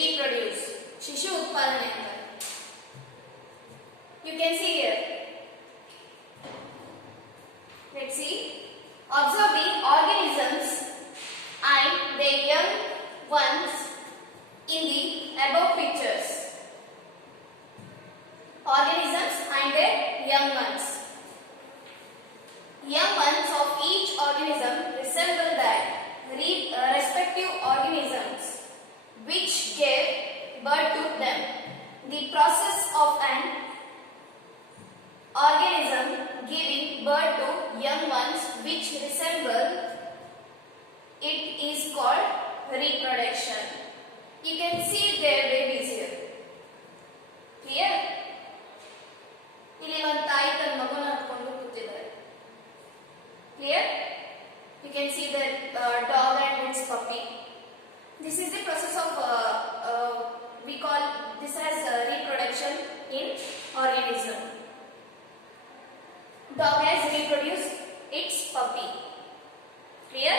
reproduce. ಶಿಶು ಉತ್ಪಾದನೆ ಅಂತ. You can see here. Let's see. Observe the organisms and their young ones in the above pictures. Organisms and their young ones. Young ones of each organism resemble their respective organisms which gave birth to them. The process of an organism giving birth to young ones which resemble it is called reproduction. You can see their babies here. Clear? ಇಲ್ಲಿ ಒಂದು ತಾಯಿ ತನ್ನ ಮಗುನ ಹತ್ಕೊಂಡು ಕೂತಿದ್ದಾರೆ. Clear? You can see the dog and its puppy. This is the process of we call this as reproduction in organism. Dog has reproduced its puppy. Clear?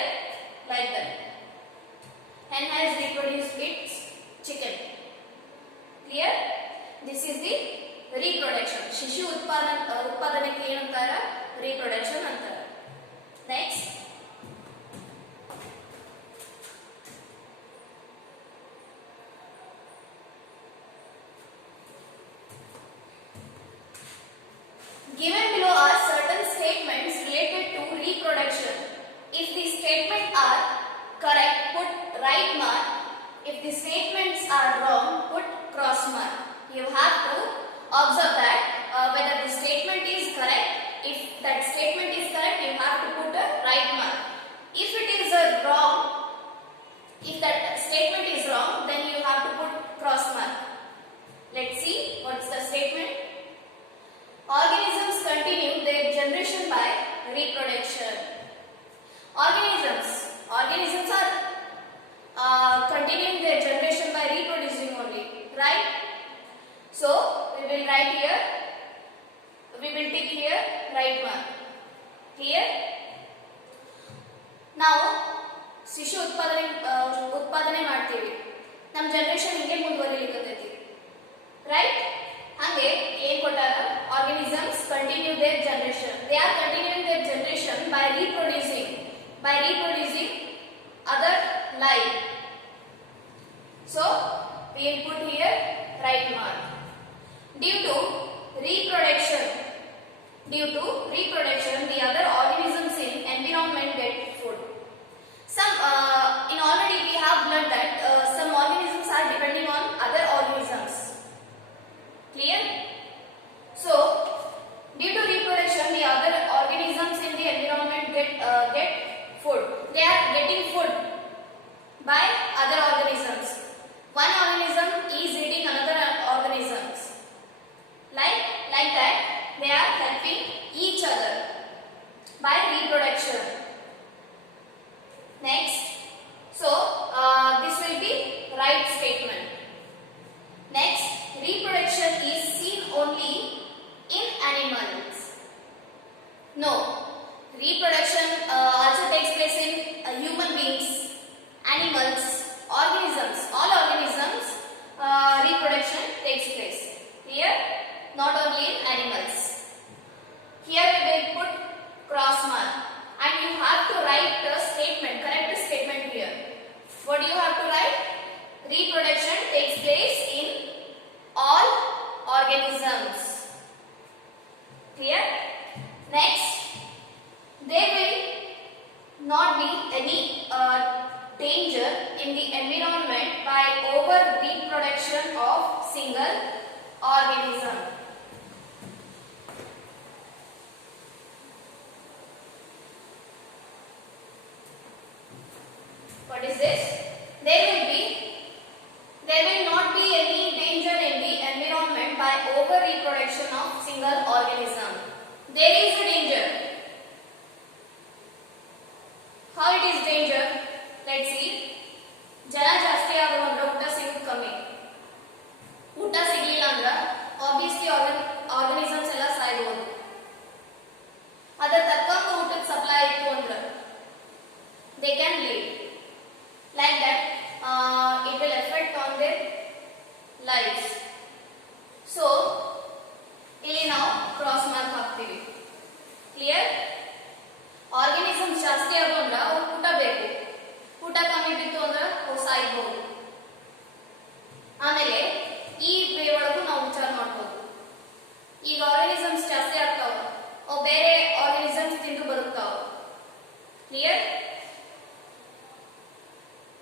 Like that. Hen has reproduced its chicken. Clear? This is the reproduction. ಶಿಶು ಉತ್ಪಾದನೆಗೆ ಏನಂತಾರ? Reproduction ಅಂತಾರ. Next. Given below are certain statements related to reproduction. If the statements are correct, put right mark. If the statements are wrong, put cross mark. You have to observe that whether the statement is correct. If that statement is correct, you have to put a right mark. If it is wrong, if that statement is wrong, then you have to put cross mark. Let's see what's the statement. Organisms continue their generation by reproduction. Organisms are continuing their generation by reproducing only, right? So we will write here, we will tick here right mark. Clear? ನಾವು ಶಿಶು ಉತ್ಪಾದನೆ ಮಾಡ್ತೀವಿ, ನಮ್ಮ generation ಹಿಂಗೆ ಮುಂದುವರಿಲಿಕ್ಕತ್ತೈತಿ, right? ಹಂಗೆ ಏನ್ ಕೊಟ್ಟಾರ? Organisms continue their generation. They are continuing their generation by reproducing other life. So we will put here right mark. Due to reproduction, the other organisms in environment get food. Some in already we have learned that some organisms are depending on other organisms. Clear? So due to reproduction, the other organisms in the environment get food. They are getting food by other organisms. One organism is eating another organisms. Like that, they are helping each other by reproduction. Next, so this will be right statement. Next, reproduction is seen only in animals. No, reproduction also takes place in human beings, animals, organisms. All organisms reproduction takes place. Clear? Not only in animals. Here we will put cross mark and you have to write the statement, correct statement here. What do you have to write? Reproduction takes place in all organisms. Clear? Next, there will not be any danger in the environment by over reproduction of single organism. What is this? There will not be any danger in the environment by over reproduction of single organism. There is a danger. How it is danger? Let's see. ಜನ ಜಾಸ್ತಿ ಆಗುವಂದ್ರೆ ಊಟ ಸಿಗೋದು ಕಮ್ಮಿ. ಊಟ ಸಿಗಲಿಲ್ಲ ಅಂದ್ರೆ obviously organisms ಎಲ್ಲ ಸಾಯ್ಬೋದು. ಅದರ ತಕ್ಕಂಗೆ ಊಟದ ಸಪ್ಲೈ ಇತ್ತು ಅಂದ್ರೆ they can live. Like that, it will affect on their lives. So ಇಲ್ಲಿ ನಾವು ಕ್ರಾಸ್ ಮಾರ್ಕ್ ಹಾಕ್ತೀವಿ. ಕ್ಲಿಯರ್? ಆರ್ಗನಿಸಮ್ಸ್ ಜಾಸ್ತಿ ಆಗೋಂದ್ರ ಅವು ಊಟ ಬೇಕು, ಊಟ ಕಮ್ಮಿ ಬಿತ್ತು ಅಂದ್ರೆ ಅವು ಸಾಯ್ಬಹುದು. ಆಮೇಲೆ ಈ ವೇ ಒಳಗೂ ನಾವು ವಿಚಾರ ಮಾಡ್ಬೋದು. ಈಗ ಆರ್ಗನಿಸಮ್ಸ್ ಜಾಸ್ತಿ ಆಗ್ತಾವ, ಅವು ಬೇರೆ ಆರ್ಗನಿಸಮ್ಸ್ ತಿಂದು ಬದುಕ್ತಾವ. ಕ್ಲಿಯರ್?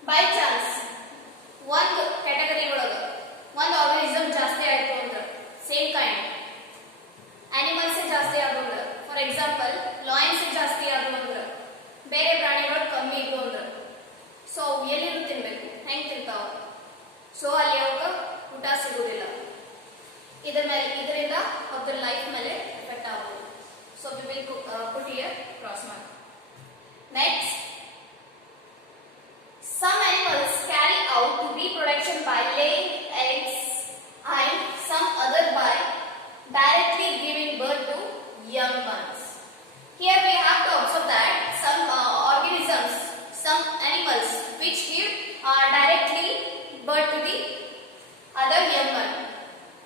ಬೈ ಚಾನ್ಸ್ ಒಂದು ಕ್ಯಾಟಗರಿ ಒಳಗ ಒಂದು ಆರ್ಗನಿಸಮ್ ಜಾಸ್ತಿ ಆಯ್ತು ಅಂದ್ರೆ ಸೇಮ್ ಕೈಂಡ್ ಅನಿಮಲ್ಸ್ ಜಾಸ್ತಿ ಆದ್ರು ಅಂದ್ರೆ, ಫಾರ್ ಎಕ್ಸಾಂಪಲ್ ಲಾಯನ್ಸ್ ಜಾಸ್ತಿ ಆದ್ರು ಅಂದ್ರೆ, ಬೇರೆ ಪ್ರಾಣಿಗಳು ಕಮ್ಮಿ ಇತ್ತು ಅಂದ್ರೆ, ಸೊ ಎಲ್ಲಿರು ತಿನ್ಬೇಕು, ಹೆಂಗ್ ತಿಂತಾವ? ಸೊ ಅಲ್ಲಿ ಅವಕ್ಕ ಊಟ ಸಿಗುವುದಿಲ್ಲ. ಇದರಿಂದ ಅವ್ರ ಲೈಫ್ ಮೇಲೆ ಎಫೆಕ್ಟ್ ಆಗಬಹುದು. So we will put here cross mark. Next, some animals carry out reproduction by laying eggs and some other by directly giving birth to young ones. Here we have to observe that some organisms, some animals which give directly birth to the other young one,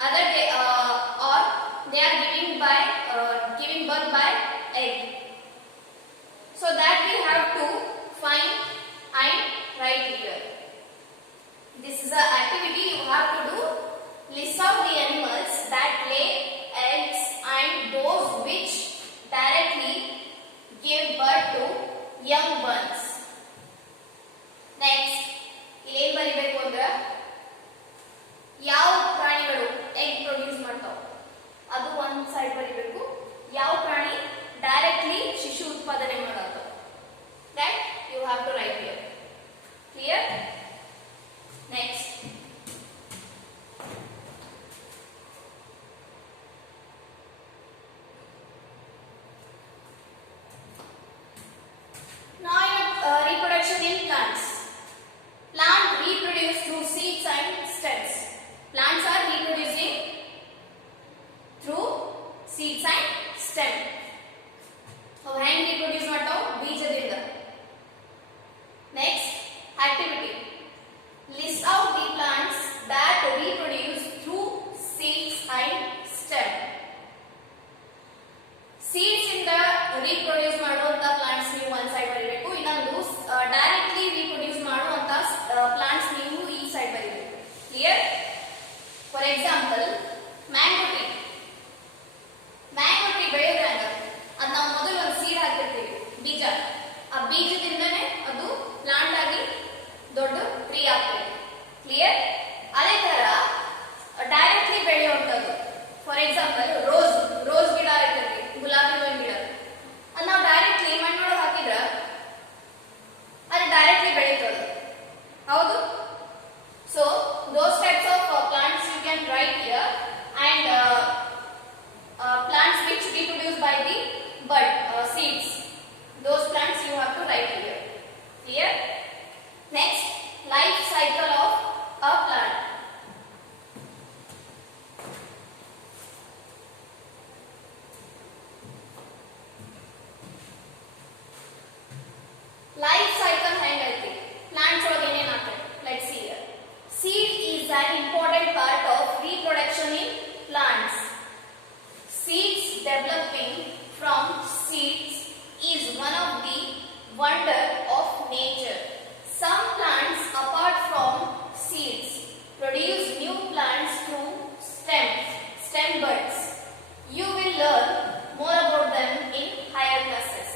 other they, or they are giving birth by egg. So that we have to find and write here. This is an activity you have to do. List out the animals that lay eggs and those which directly give birth to young ones. Next, ಇಲ್ಲಿ ಏನು ಬರಿಬೇಕು ಅಂದ್ರೆ ಯಾವ ಪ್ರಾಣಿಗಳು egg produce ಮಾಡ್ತಾವ ಅದು ಒಂದು side ಬರಿಬೇಕು. ಯಾವ ಪ್ರಾಣಿ ಡೈರೆಕ್ಟ್ಲಿ ಶಿಶು ಉತ್ಪಾದನೆ ಮಾಡಾತಾವ, that you have to write here. Clear? Next, now reproduction in plants. Plant reproduce through seeds and stems. Plants are reproducing through seeds and stem. ಅವು ಹೆಂಗ್ reproduce ಮಾಡ್ತಾವ? ಬೀಜದಿಂದ. Next, activity. List out the plants that reproduce through seeds and stem. Seeds ಇಂದ reproduce ಮಾಡುವಂತ plants ನೀವು ಒಂದು side ಬರೀಬೇಕು, ಇನ್ನೊಂದು ಡೈರೆಕ್ಟ್ಲಿ reproduce ಮಾಡುವಂತ plants ನೀವು ಈ ಸೈಡ್ ಬರೀಬೇಕು. Clear? For example, mango tree. Mango tree ಬೆಳೆಯೋದ್ರಾಗ ಅದು ನಾವು ಮೊದಲು ಒಂದು ಸೀಡ್ ಹಾಕಿರ್ತೀವಿ, ಬೀಜ. ಆ ಬೀಜದಿಂದನೇ ಅದು ಪ್ಲಾಂಟ್ ಆಗಿ ದೊಡ್ಡ ಟ್ರೀ ಆಗ್ತದೆ. ಕ್ಲಿಯರ್? ಅದೇ ತರ ಡೈರೆಕ್ಟ್ಲಿ ಬೆಳೆಯುವಂಥದ್ದು, ಫಾರ್ ಎಕ್ಸಾಂಪಲ್ ರೋಸ್ ಗಿಡ ಇರ್ತದೆ, ಗುಲಾಬಿ ಹೂವಿನ ಗಿಡ, ಅದು ನಾವು ಡೈರೆಕ್ಟ್ಲಿ ಮಣ್ಣೊಳಗೆ ಹಾಕಿದ್ರ ಅದು ಡೈರೆಕ್ಟ್ಲಿ ಬೆಳೀತದೆ. ಹೌದು? So those types of plants you can write here, and plants which reproduce by the bud, seeds, those plants you have to write here. Clear? Next, life cycle of a plant. Life cycle ಹೆಂಗೈತಿ? Plants ಒಳಗೆ ಏನೇನು ಆಗ್ತದೆ? Let's see here. Seed is an important part of reproduction in plants. Seeds developing from seeds is one of the wonder of nature. Some plants apart from seeds produce new plants through stem buds. You will learn more about them in higher classes.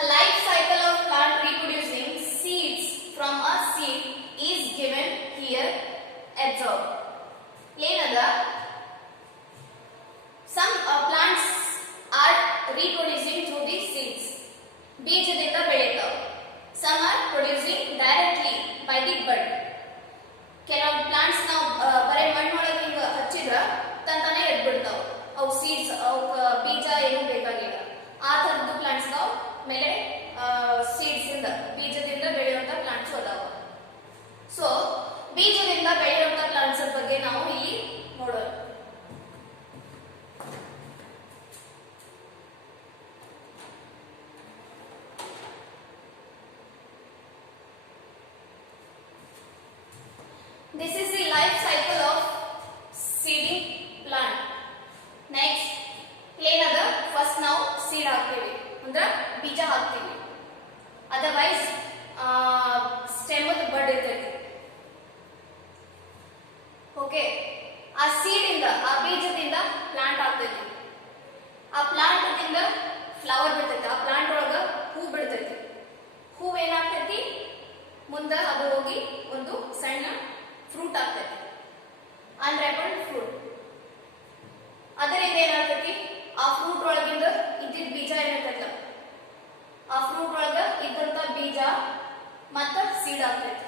A life cycle of plant reproducing seeds from a seed is given here. Observe. ಏನದ? Some plants are reproducing through the seeds. ಬೀಜದಿಂದ ಬೆಳೆಯುತ್ತವೆ. Some are producing directly by the bud. ಕೆಲವು plants ನಾವು ಬರೀ ಮಣ್ಣೊಳಗೆ ಹಿಂಗ ಹಚ್ಚಿದ್ರ ತಂತಾನೆ ಎದ್ಬಿಡ್ತಾವ. ಅವು seeds, ಅವಕ್ಕೆ ಬೀಜ ಏನು ಬೇಕಾಗಿಲ್ಲ. ಆ ಥರದ್ದು ಪ್ಲಾಂಟ್ಸ್ ನಾವು ಮೇಲೆ ಸೀಡ್ಸ್ ಇಂದ ಬೀಜದಿಂದ ಬೆಳೆಯುವಂತ ಪ್ಲಾಂಟ್ಸ್ ಅದಾವ. ಸೊ ಬೀಜದಿಂದ ಬೆಳೆಯುವಂತ ಪ್ಲಾಂಟ್ಸ್ ಬಗ್ಗೆ ನಾವು ಇಲ್ಲಿ ನೋಡೋಣ. This is ಅದು ಹೋಗಿ ಒಂದು ಸಣ್ಣ ಫ್ರೂಟ್ ಆಗ್ತೈತಿ, ಅನ್ರ್ಯಾಪಡ್ ಫ್ರೂಟ್. ಅದರಿಂದ ಏನಾಗ್ತೈತಿ, ಆ ಫ್ರೂಟ್ ಒಳಗಿಂದ ಇದ್ದಿದ್ದ ಬೀಜ ಏನಾಗ್ತೈತಲ್ಲ, ಆ ಫ್ರೂಟ್ ಒಳಗ ಇದ್ದಂತ ಬೀಜ ಮತ್ತ ಸೀಡ್ ಆಗ್ತೈತಿ.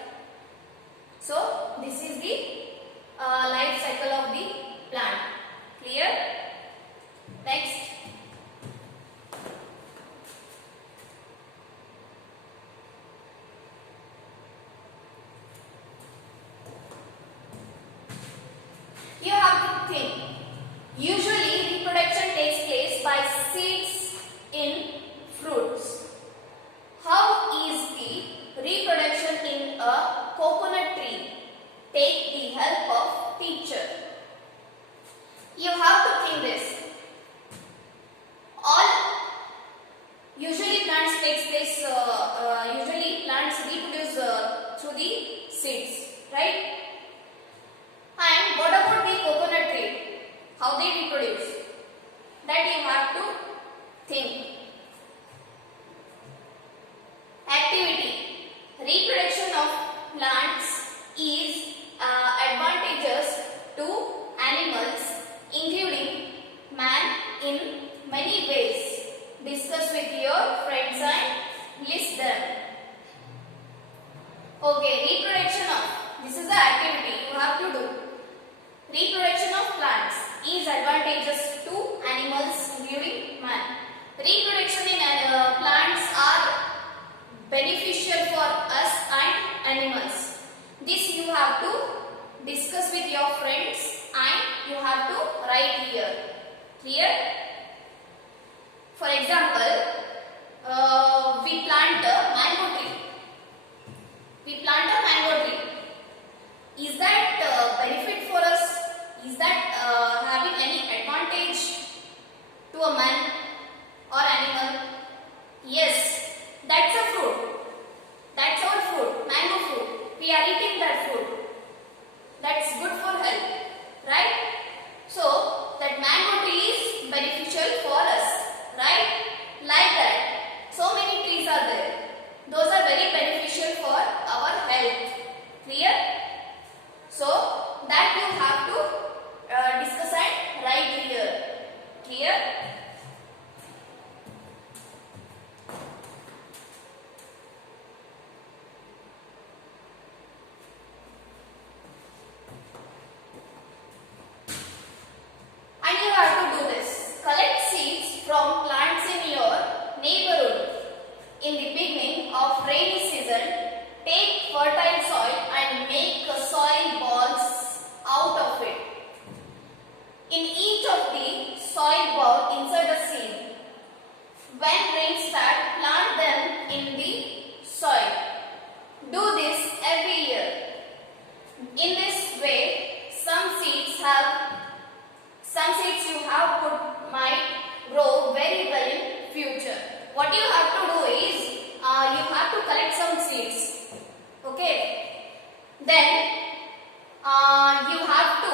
So this is the life cycle of the plant. Clear? Next, you have to think. Usually reproduction takes place by seeds in fruits. How is the reproduction in a coconut tree? Take the help of teacher. You have to think this. All usually plants takes place. Usually plants reproduce through the seeds, right? And what about the coconut tree? How they reproduce? That you have to think. Activity. Reproduction of plants is advantageous to animals, including man, in many ways. Discuss with your friends and list them. Okay, reproduction of. This is the activity you have to do. Reproduction of plants is advantageous to animals, including man. Reproduction in plants are beneficial for us and animals. This you have to discuss with your friends and you have to write here. Clear? For example, we plant a mango tree. We plant a mango tree. Is that benefit for us? Is that having any advantage to a man or animal? Yes, that's a fruit. That's our fruit, mango fruit. We are eating that fruit. That's good for health, right? So that mango tree is beneficial for us, right? Like that, so many trees are there. Those are very beneficial for our health. Clear? So that you have to discuss and write here. Clear? And you have to do this. Collect seeds from plants in your neighborhood. In the beginning of rainy season, take fertile soil and make soil balls out of it. In each of the soil ball, insert a seed. When rain starts, plant them in the soil. Do this every year. In this way, some seeds you have put might grow very well in future. What you have to do is, you have to collect some seeds. Okay. Then you have to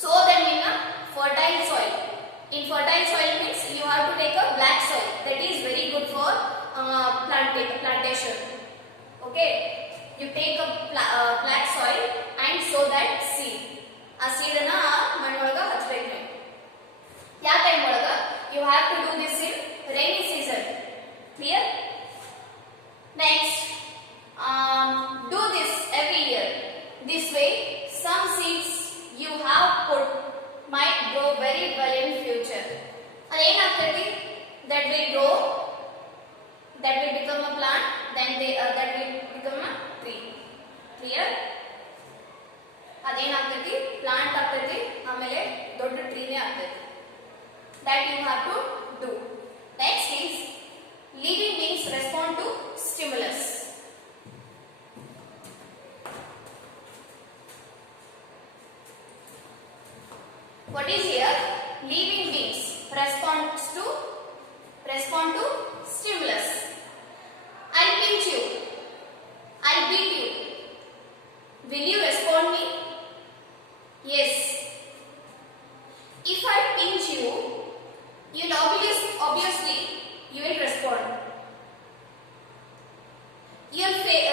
sow them in a fertile soil. In fertile soil means you have to take a black soil. That is very good for plantation. Okay. You take a black soil and sow that seed. ಆ seed ಅನ್ನ ಮಣ್ಣೊಳಗ ಹಚ್ಚಬೇಕು ನೀವು. ಯಾವ time ಒಳಗ? You have to do this in rainy season. Clear? Next, do this every year. This way, some seeds you have put might grow very well in future. Adenagtati? That will grow, that will become a plant, then that will become a tree. Clear? ಅದೇನಾಗ್ತೈತಿ, plant ಆಗ್ತೈತಿ, ಆಮೇಲೆ ದೊಡ್ಡ ಟ್ರೀನೇ ಆಗ್ತೈತಿ. That you have to do. Next is, living beings respond to stimulus. What is here? Living beings respond to stimulus. I'll pinch you. I'll beat you. Will you respond me? Yes. If I pinch you, you'll obviously you will respond. You'll feel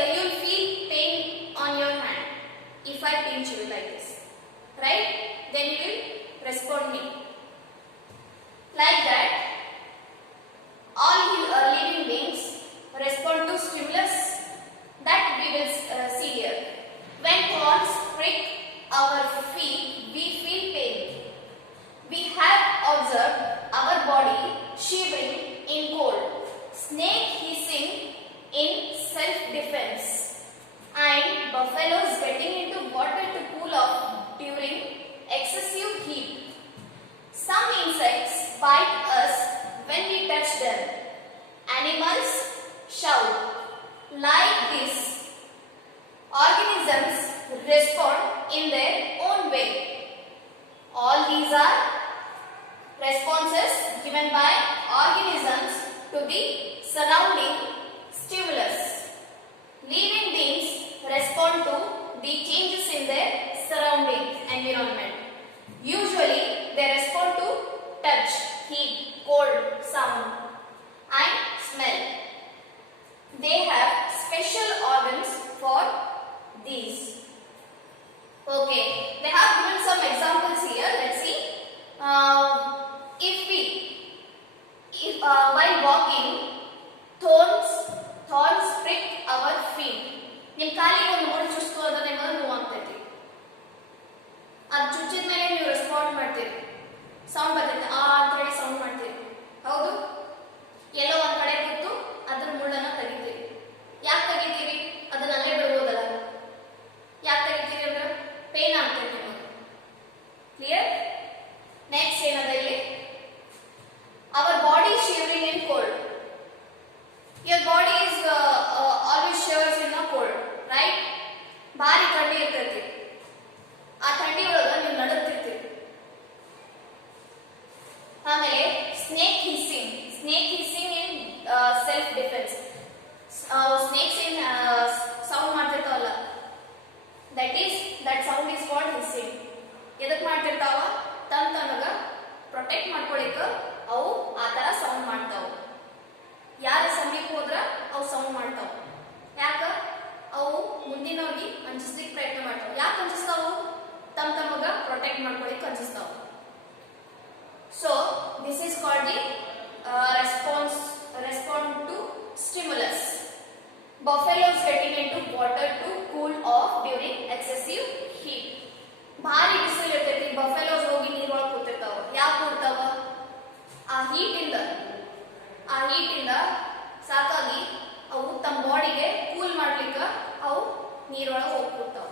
animals shout. Like this, organisms respond in their own way. All these are responses given by organisms to the surrounding stimulus. Living beings respond to the changes in their surrounding environment. Usually, they respond to touch, heat, cold, sound, and smell. They have special organs for these. Okay, they have given some examples here. Let's see. While walking, thorns prick our feet. ನಿಮ್ಮ ಕಾಲಿಗೆ ಒಂದು ಮುಳ್ಳು ಚುಚ್ಚಿತು ಅಂದ್ರೆ ನಿಮಗೆ ನೋವು ಆಗ್ತೈತಿ. ಅದು ಚುಚ್ಚಿದ ಮೇಲೆ ನೀವು ರೆಸ್ಪಾಂಡ್ ಮಾಡ್ತೀರಿ, ಸೌಂಡ್ ಬರ್ತೈತೆ, ಆ ಅಂತ ಹೇಳಿ ಸೌಂಡ್ ಮಾಡ್ತೀರಿ. ಹೌದು, ಎಲ್ಲೋ ಒಂದ್ ಕಡೆ ಕೂತು ಅದ್ರ ಮುಳ್ಳನ್ನ ತೆಗಿತೀರಿ. ಯಾಕೆ ತೆಗಿತೀರಿ? ಅದನ್ನ ಅಲ್ಲೇ ಬಿಡ್ಬೋದಲ್ಲ. ಯಾಕೆ ತೆಗಿತೀರಿ ಅಂದ್ರೆ ಪೇನ್ ಆಗ್ತೈತಿ ನಿಮಗೆ. ಕ್ಲಿಯರ್? ನೆಕ್ಸ್ಟ್ ಏನದ ಇಲ್ಲಿ? Our body shivering in cold. Your body is always shivers in the cold, right? ಭಾರಿ ಥಂಡಿ ಇರ್ತೈತಿ. ಆ ಥಂಡಿ ಒಳಗ ನೀವು ನಡುತ್ತಿರ್ತೀರಿ. ಆಮೇಲೆ snake hissing in self defence. Snakes ಏನ್ ಸೌಂಡ್ ಮಾಡ್ತಿರ್ತಾವಲ್ಲ, that sound is called hissing. ಎದಕ್ ಮಾಡ್ತಿರ್ತಾವ? ತನಗ ಪ್ರೊಟೆಕ್ಟ್ ಮಾಡ್ಕೊಳಿಕ ಅವು ಆ ತರ ಸೌಂಡ್ ಮಾಡ್ತಾವ. ಯಾರ ಸಮೀಪ ಹೋದ್ರ ಅವು ಸೌಂಡ್ ಮಾಡ್ತಾವ. ಯಾಕ? ಅವು ಮುಂದಿನವ್ರಿಗೆ ಅಂಜಿಸ್ಲಿಕ್ಕೆ ಪ್ರಯತ್ನ ಮಾಡ್ತಾವ. ಯಾಕೆ ಅಂಜಿಸ್ತಾವು? ತಮಗ ಪ್ರೊಟೆಕ್ಟ್ ಮಾಡ್ಕೊಳಿಕ್ ಅಂಜಿಸ್ತಾವ. So this is called the respond to stimulus. Buffaloes getting into water to cool off during excessive heat. ಭಾರಿ ಬಿಸಿಲು ಇರ್ತೈತಿ, ಬಫೆಲೋಸ್ ಹೋಗಿ ನೀರೊಳಗೆ ಕೂತಿರ್ತಾವ. ಯಾಕೆ ಕೂಡ್ತಾವ? ಆ ಹೀಟ್ ಇಂದ ಸಾಕಾಗಿ ಅವು ತಮ್ಮ ಬಾಡಿಗೆ ಕೂಲ್ ಮಾಡ್ಲಿಕ್ಕೆ ಅವು ನೀರೊಳಗೆ ಹೋಗಿ ಕೂಡ್ತಾವ.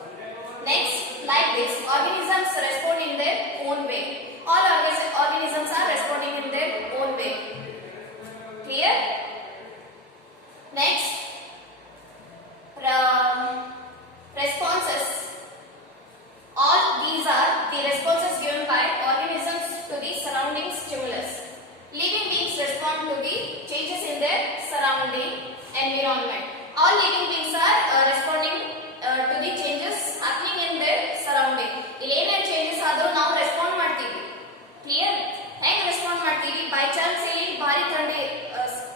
Next, like this organisms respond in their own way. All organisms are responding in their own way. Clear? Next, responses. All these are the responses given by organisms to the surrounding stimulus. Living beings respond to the changes in their surrounding environment. All living beings are responding to the changes happening in their surrounding. Ilene changes ಆದರೂ ನಾವು respond ಮಾಡ್ತೀವಿ. Clear? ಹೆಂಗ್ respond ಮಾಡ್ತೀವಿ? By chance ಇಲ್ಲಿ ಭಾರಿ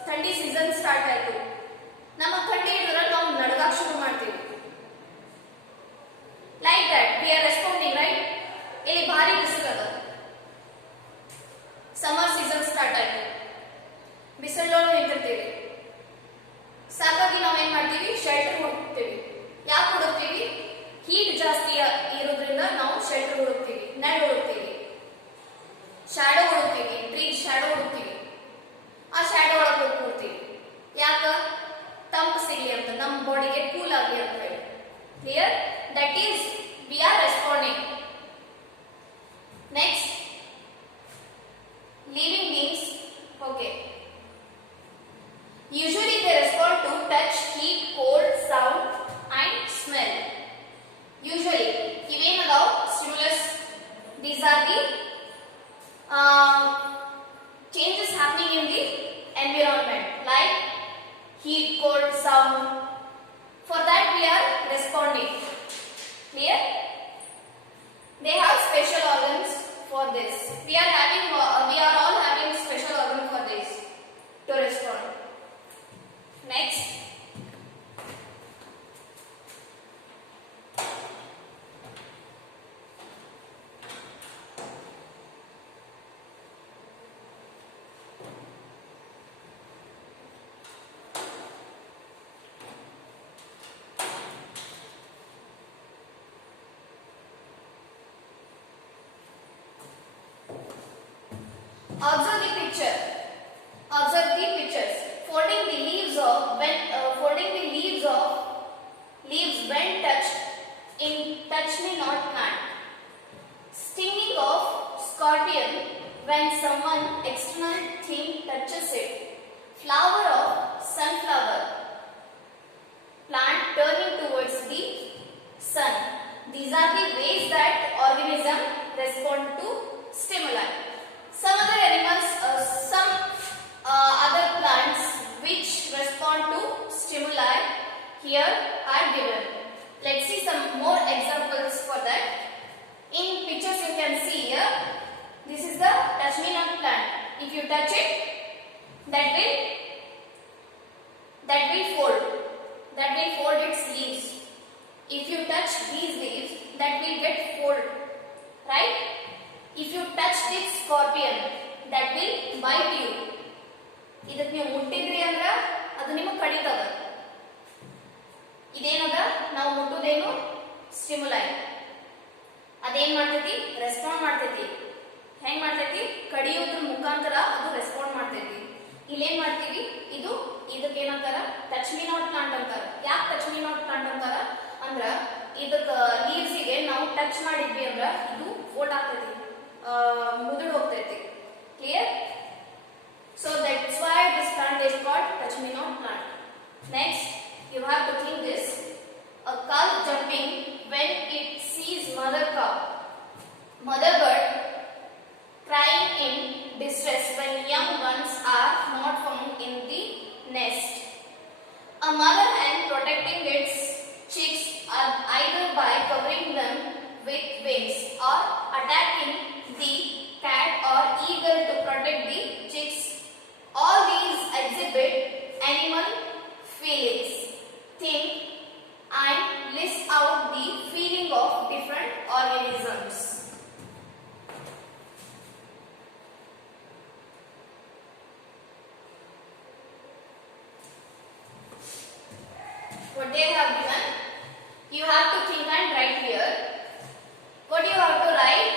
ಥಂಡಿ season start ಆಯ್ತು, ನಮಗೆ ಥಂಡಿ ಇದ್ರೆ ನಾವು ನಡಗಕ್ಕೆ ಶುರು ಮಾಡ್ತೀವಿ. Like that, we are responding, right? ಇಲ್ಲಿ ಭಾರಿ ಬಿಸಿಲು ಅದ, ಸಮ್ಮರ್ ಸೀಸನ್ ಸ್ಟಾರ್ಟ್ ಆಯ್ತು, ಬಿಸಿಲೊಳಗೆ ನಿಂತಿರ್ತೀವಿ. ಸಾಕಾಗಿ ನಾವು ಏನ್ ಮಾಡ್ತೀವಿ? ಶೆಲ್ಟರ್ ಹುಡುಕ್ತೀವಿ. ಯಾಕೆ ಹುಡುಕ್ತೀವಿ? ಹೀಟ್ ಜಾಸ್ತಿ ಇರೋದ್ರಿಂದ ನಾವು ಶೆಲ್ಟರ್ ಹುಡುಕ್ತೀವಿ, ನೆರಳು ಹುಡುಕ್ತೀವಿ, ಶಾಡೋ ಹುಡುಕ್ತೀವಿ, ಟ್ರೀ ಶಾಡೋ ಹುಡುಕ್ತೀವಿ. ಆ ಶಾಡೋ ಒಳಗೆ ಹೋಗಿ ಕೂಡ್ತೀವಿ. ಯಾಕ? ತಂಪು ಸಿಗಲಿ ಅಂತ, ನಮ್ಮ ಬಾಡಿಗೆ ಕೂಲ್ ಆಗಲಿ ಅಂತ ಹೇಳಿ. Clear? That is, we are responding. Next, living beings. Okay. Usually they respond to touch, heat, cold, sound, and smell. Usually, even about stimulus, these are the changes happening in the environment, like heat, cold, sound. For that, we are responding. Clear? They have special organs for this. We are all having special organ for this to respond. Next, observe the picture. Observe the pictures. Folding the leaves when touched in touch me not hand. Stinging of scorpion when someone external thing touches it. flower of sunflower plant turning towards the sun. These are the ways that organism respond to stimuli. Some other animals, some other plants which respond to stimuli here are given. Let's see some more examples for that. In pictures you can see here, this is the touch-me-not plant. If you touch it, that will fold its leaves. If you touch these leaves, that will get fold, right? If you touch this scorpion, that will bite you. ಇದಕ್ಕೆ ನೀವು ಮುಟ್ಟಿದ್ರಿ ಅಂದ್ರ ಅದು ನಿಮಗೆ ಕಡಿತದ. ಇದೇನದ ನಾವು ಮುಟ್ಟುದೇನು stimuli. ಅದೇನ್ ಮಾಡ್ತೈತಿ? Respond ಮಾಡ್ತೈತಿ. ಹೆಂಗ್ ಮಾಡ್ತೈತಿ? ಕಡಿಯೋದ್ರ ಮುಖಾಂತರ ಅದು ರೆಸ್ಪಾಂಡ್ ಮಾಡ್ತೈತಿ. ಇಲ್ಲೇನ್ ಮಾಡ್ತೀವಿ? ಇದಕ್ಕೆ ಏನಂತಾರ? ಟಚ್ ಮೀ ನಾಟ್ ಪ್ಲಾಂಟ್ ಅಂತಾರ. ಯಾಕೆ ಟಚ್ ಮೀ ನಾಟ್ ಪ್ಲಾಂಟ್ ಅಂತಾರ ಅಂದ್ರ ಇದಕ್ಕ ಲೀವ್ಸ್ ಗೆ ನಾವು ಟಚ್ ಮಾಡಿದ್ವಿ ಅಂದ್ರ ಇದು ಫೋಲ್ಡ್ ಆಗ್ತೈತಿ, ಮುದುಡ್ ಹೋಗ್ತೈತಿ. Clear? So that's why this plant is called touch me not plant. Next, you have to think this: a calf jumping when it sees mother cow, mother bird crying in distress when young ones are not found in the nest. A mother hen protecting its chicks either by covering them with wings or attacking the cat or eagle to protect the chicks. All these exhibit animal feelings. Think and list out the feeling of different organisms. What they have given, you have to think and write here. What you have to write?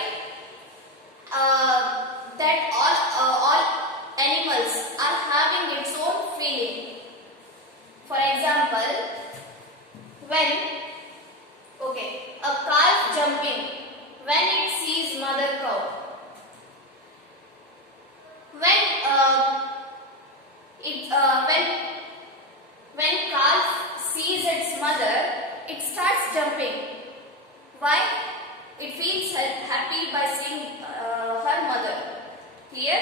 That all animals are having its own feeling. For example, when a calf jumping when it sees mother cow. When calf sees its mother, it starts jumping. Why? It feels happy by seeing her mother. Clear?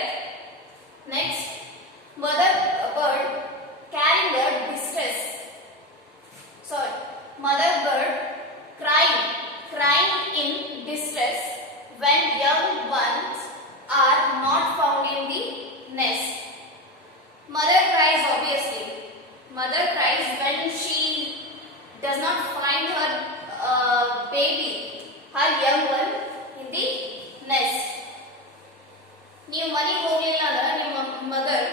Next, mother bird carrying the distress. Mother bird crying in distress when young ones are not found in the nest. Mother cries obviously. Mother cries when she does not find her baby, her young one in the nest. ನೀವು ಮನೆಗೆ ಹೋಗಲಿಲ್ಲ ಅಂದ್ರೆ ನಿಮ್ಮ mother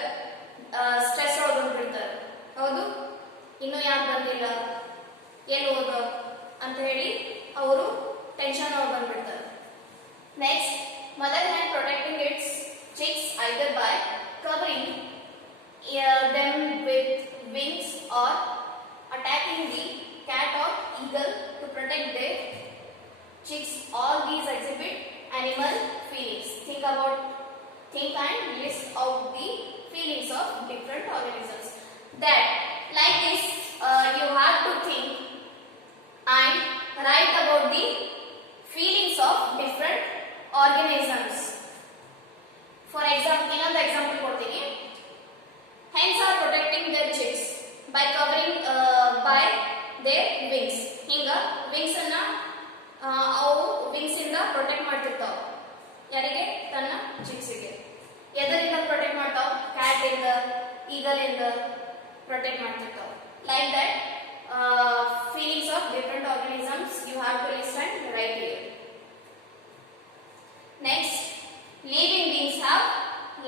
stress ಒಳಗೆ ಬಂದ್ಬಿಡ್ತಾರೆ. ಹೌದು, ಇನ್ನೂ ಯಾಕೆ ಬಂದಿಲ್ಲ, ಎಲ್ಲಿ ಹೋದ ಅಂತ ಹೇಳಿ ಅವರು ಟೆನ್ಷನ್ ಒಳಗೆ ಬಂದ್ಬಿಡ್ತಾರೆ. Next, mother hand protecting it's chicks either by covering them with wings or attacking the cat or eagle to protect their chicks. All these exhibit animal feelings. Think and list out the feelings of different organisms. That like this, you have to think and write about the feelings of different organisms. For example, another example ಕೊಡ್ತೀನಿ. Hens are protecting their chicks by covering by their wings. ಹಿಂಗ wings ಅನ್ನ ಅವು wings ಇಂದ protect ಮಾಡ್ತಿರ್ತಾವ. ಯಾರಿಗೆ? ತನ್ನ ಚಿಕ್ಸ್ಗೆ. ಎದರಿಂದ protect ಮಾಡ್ತಾವ? Cat ಇಂದ, eagle ಇಂದ protect ಮಾಡ್ತಿರ್ತಾವ. Like that, feelings of different organisms you have to list and write here. Next, living beings have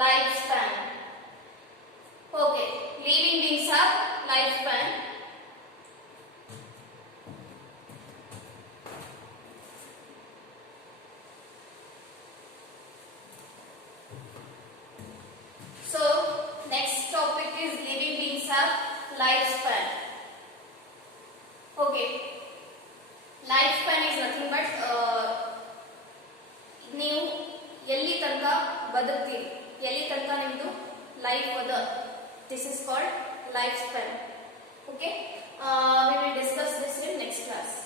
lifespan. Okay, living beings have lifespan. So, next topic is living beings have lifespan. Okay, lifespan is nothing but ನೀವು ಎಲ್ಲಿ ತನಕ ಬದುಕ್ತೀರಿ, ಎಲ್ಲಿ ತನಕ ನಿಮ್ಮದು life ಅದ This is called lifespan. Okay. We will discuss this in next class.